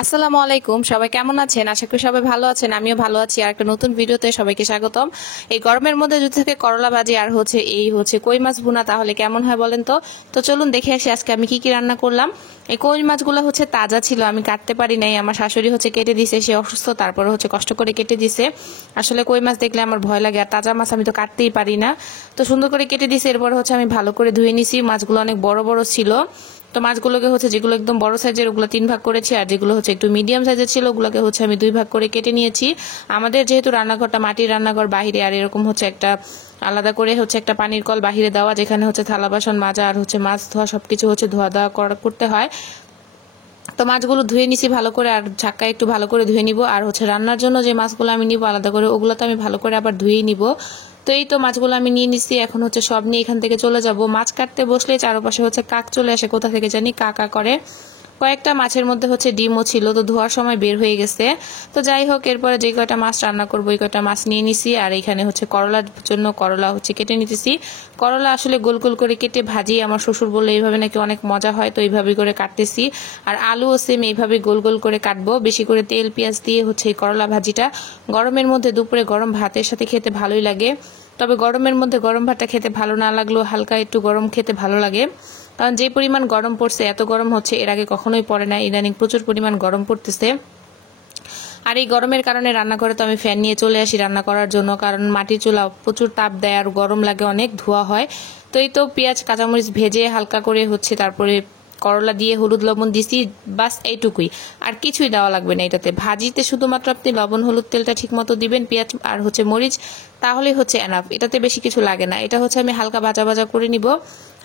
আসসালামু আলাইকুম, সবাই কেমন আছেন? আশা করি সবাই ভালো আছেন। আমিও ভালো আছি। আর একটা নতুন ভিডিওতে সবাইকে স্বাগতম। এই গরমের মধ্যে যদি থাকে করলা ভাজি আর হচ্ছে কই মাছ ভুনা, তাহলে কেমন হয় বলেন তো? তো চলুন দেখে আসি আজকে আমি কি কি রান্না করলাম। এই কই মাছগুলো হচ্ছে তাজা ছিল, আমি কাটতে পারি নাই। আমার শাশুড়ি হচ্ছে কেটে দিছে, সে অসুস্থ, তারপরে হচ্ছে কষ্ট করে কেটে দিছে। আসলে কই মাছ দেখলে আমার ভয় লাগে, আর তাজা মাছ আমি তো কাটতেই পারি না। তো সুন্দর করে কেটে দিছে, এরপর হচ্ছে আমি ভালো করে ধুয়ে নিছি। মাছগুলো অনেক বড় বড় ছিল। তো মাছগুলোকে হচ্ছে যেগুলো একদম বড় সাইজের ওগুলো 3 ভাগ করেছি, আর যেগুলো হচ্ছে একটু মিডিয়াম সাইজের ছিল ওগুলোকে হচ্ছে আমি 2 ভাগ করে কেটে নিয়েছি। আমাদের যেহেতু রান্নাঘরটা মাটির রান্নাঘর বাহিরে, আর এরকম হচ্ছে একটা আলাদা করে হচ্ছে একটা পানির কল বাহিরে দেওয়া, যেখানে হচ্ছে থালা বাসন মাজা আর হচ্ছে মাছ ধোয়া সবকিছু হচ্ছে ধোয়া দেওয়া করতে হয়। তো মাছগুলো ধুয়ে নিছি ভালো করে, আর ঝাক্কায় একটু ভালো করে ধুয়ে নিব। আর হচ্ছে রান্নার জন্য যে মাছগুলো আমি নিব আলাদা করে, ওগুলো তো আমি ভালো করে আবার ধুয়েই নিব। তো এই তো মাছগুলো আমি নিয়ে নিছি, এখন হচ্ছে সব নিয়ে এখান থেকে চলে যাব। মাছ কাটতে বসলে চারপাশে হচ্ছে কাক চলে আসে, কোথা থেকে জানি কা কা করে। কয়েকটা মাছের মধ্যে হচ্ছে ডিমও ছিল, তো ধোয়ার সময় বের হয়ে গেছে। তো যাই হোক, এরপরে যে কয়টা মাছ রান্না করবো ওই কয়টা মাছ নিয়ে নিছি। আর এখানে হচ্ছে করলার জন্য করলা হচ্ছে কেটে নিতেছি। করলা আসলে গোল গোল করে কেটে ভাজি, আমার শ্বশুর বলে এইভাবে নাকি অনেক মজা হয়, তো এইভাবে করে কাটতেছি। আর আলুও সেম এইভাবে গোল গোল করে কাটবো। বেশি করে তেল পেঁয়াজ দিয়ে হচ্ছে এই করলা ভাজিটা গরমের মধ্যে দুপুরে গরম ভাতের সাথে খেতে ভালোই লাগে। তবে গরমের মধ্যে গরম ভাতটা খেতে ভালো না লাগলেও হালকা একটু গরম খেতে ভালো লাগে, কারণ যে পরিমাণ গরম পড়ছে, এত গরম হচ্ছে এর আগে কখনোই পড়ে না। ইদানিং প্রচুর পরিমাণ গরম পড়তেছে। আর এই গরমের কারণে রান্নাঘরে তো আমি ফ্যান নিয়ে চলে আসি রান্না করার জন্য, কারণ মাটির চুলা প্রচুর তাপ দেয় আর গরম লাগে, অনেক ধোয়া হয়। তো এই তো পেঁয়াজ কাঁচামরিচ ভেজে হালকা করে হচ্ছে তারপরে করলা দিয়ে হলুদ লবণ দিছি, বাস এইটুকুই। আর কিছুই দেওয়া লাগবে না এটাতে। ভাজিতে শুধুমাত্র আপনি লবণ হলুদ তেলটা ঠিক মতো দিবেন, পেঁয়াজ আর হচ্ছে মরিচ, তাহলেই হচ্ছে এনাফ। এটাতে বেশি কিছু লাগে না। এটা হচ্ছে আমি হালকা ভাজা ভাজা করে নিব।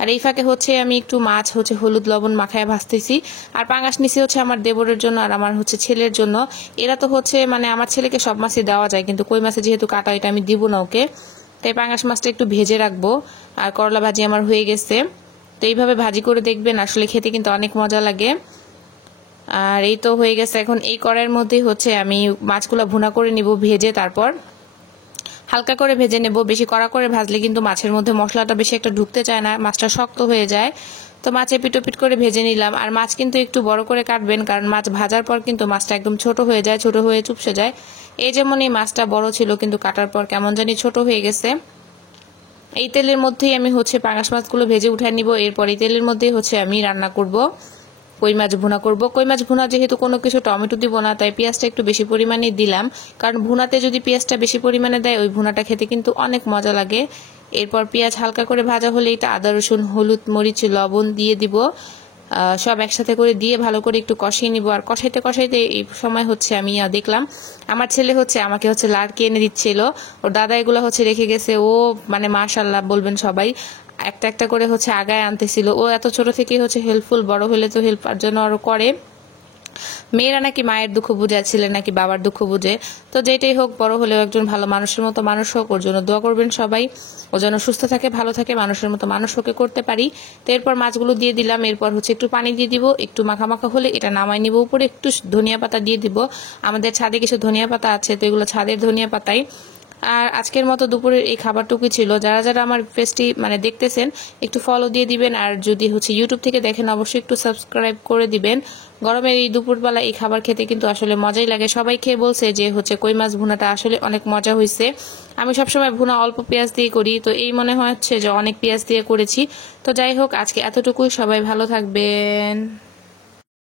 আর এই ফাঁকে হচ্ছে আমি একটু মাছ হচ্ছে হলুদ লবণ মাখায় ভাজতেছি। আর পাঙাশ নিচে হচ্ছে আমার দেবরের জন্য আর আমার হচ্ছে ছেলের জন্য। এরা তো হচ্ছে মানে আমার ছেলেকে সব মাছই দেওয়া যায়, কিন্তু কই মাছে যেহেতু কাটা, এটা আমি দিব না ওকে। তাই পাঙাশ মাছটা একটু ভেজে রাখবো। আর করলা ভাজি আমার হয়ে গেছে। তো এইভাবে ভাজি করে দেখবেন, আসলে খেতে কিন্তু অনেক মজা লাগে। আর এই তো হয়ে গেছে। এখন এই কড়াইয়ের মধ্যেই হচ্ছে আমি মাছগুলো ভুনা করে নিব ভেজে, তারপর হালকা করে ভেজে নেব। বেশি কড়া করে ভাজলে কিন্তু মাছের মধ্যে মশলাটা বেশি একটা ঢুকতে চায় না, মাছটা শক্ত হয়ে যায়। তো মাছে পিটোপিট করে ভেজে নিলাম। আর মাছ কিন্তু একটু বড় করে কাটবেন, কারণ মাছ ভাজার পর কিন্তু মাছটা একদম ছোট হয়ে যায়, ছোট হয়ে চুপসে যায়। এই যেমন এই মাছটা বড় ছিল, কিন্তু কাটার পর কেমন জানি ছোট হয়ে গেছে। এই তেলের মধ্যেই আমি হচ্ছে পাঙাশ মাছগুলো ভেজে উঠায় নিব। এরপর এই তেলের মধ্যেই হচ্ছে আমি রান্না করব, কই মাছ ভুনা করব। কই মাছ ভুনা যেহেতু কোনো কিছু টমেটো দিব না, তাই পেঁয়াজটা একটু বেশি পরিমাণে দিলাম, কারণ ভুনাতে যদি পেঁয়াজটা বেশি পরিমাণে দেয় ওই ভুনাটা খেতে কিন্তু অনেক মজা লাগে। এরপর পেঁয়াজ হালকা করে ভাজা হলে এটা আদা রসুন হলুদ মরিচ লবণ দিয়ে দিব। সব একসাথে করে দিয়ে ভালো করে একটু কষিয়ে নিব। আর কষাইতে কষাইতে এই সময় হচ্ছে আমি দেখলাম আমার ছেলে হচ্ছে আমাকে হচ্ছে লাড়কি এনে দিচ্ছিল। ওর দাদা এগুলো হচ্ছে রেখে গেছে, ও মানে মাশাআল্লাহ বলবেন সবাই, একটা একটা করে হচ্ছে আগায় আনতেছিল। ও এত ছোট থেকেই হচ্ছে হেল্পফুল, বড় হলে তো হেল্পার জন্য আরো করে। মেয়েরা নাকি মায়ের দুঃখ বুঝে, ছেলে নাকি বাবার দুঃখ বুঝে। তো যেটাই হোক, বড় হলেও একজন ভালো মানুষের মতো মানুষ হোক, ওর জন্য দোয়া করবেন সবাই। ও যেন সুস্থ থাকে, ভালো থাকে, মানুষের মতো মানুষ হোকে করতে পারি। তো এরপর মাছগুলো দিয়ে দিলাম। এরপর হচ্ছে একটু পানি দিয়ে দিব, একটু মাখা মাখা হলে এটা নামাই নিব। উপরে একটু ধনিয়া পাতা দিয়ে দিব। আমাদের ছাদে কিছু ধনিয়া পাতা আছে, তো এগুলো ছাদের ধনিয়া পাতাই। আর আজকের মতো দুপুরের এই খাবারটুকুই ছিল। যারা যারা আমার পেজটি মানে দেখতেছেন একটু ফলো দিয়ে দিবেন, আর যদি হচ্ছে ইউটিউব থেকে দেখেন অবশ্যই একটু সাবস্ক্রাইব করে দিবেন। গরমের এই দুপুরবেলা এই খাবার খেতে কিন্তু আসলে মজাই লাগে। সবাই খেয়ে বলছে যে হচ্ছে কই মাছ ভুনাটা আসলে অনেক মজা হয়েছে। আমি সবসময় ভুনা অল্প পেঁয়াজ দিয়ে করি, তো এই মনে হচ্ছে যে অনেক পেঁয়াজ দিয়ে করেছি। তো যাই হোক, আজকে এতটুকুই। সবাই ভালো থাকবেন।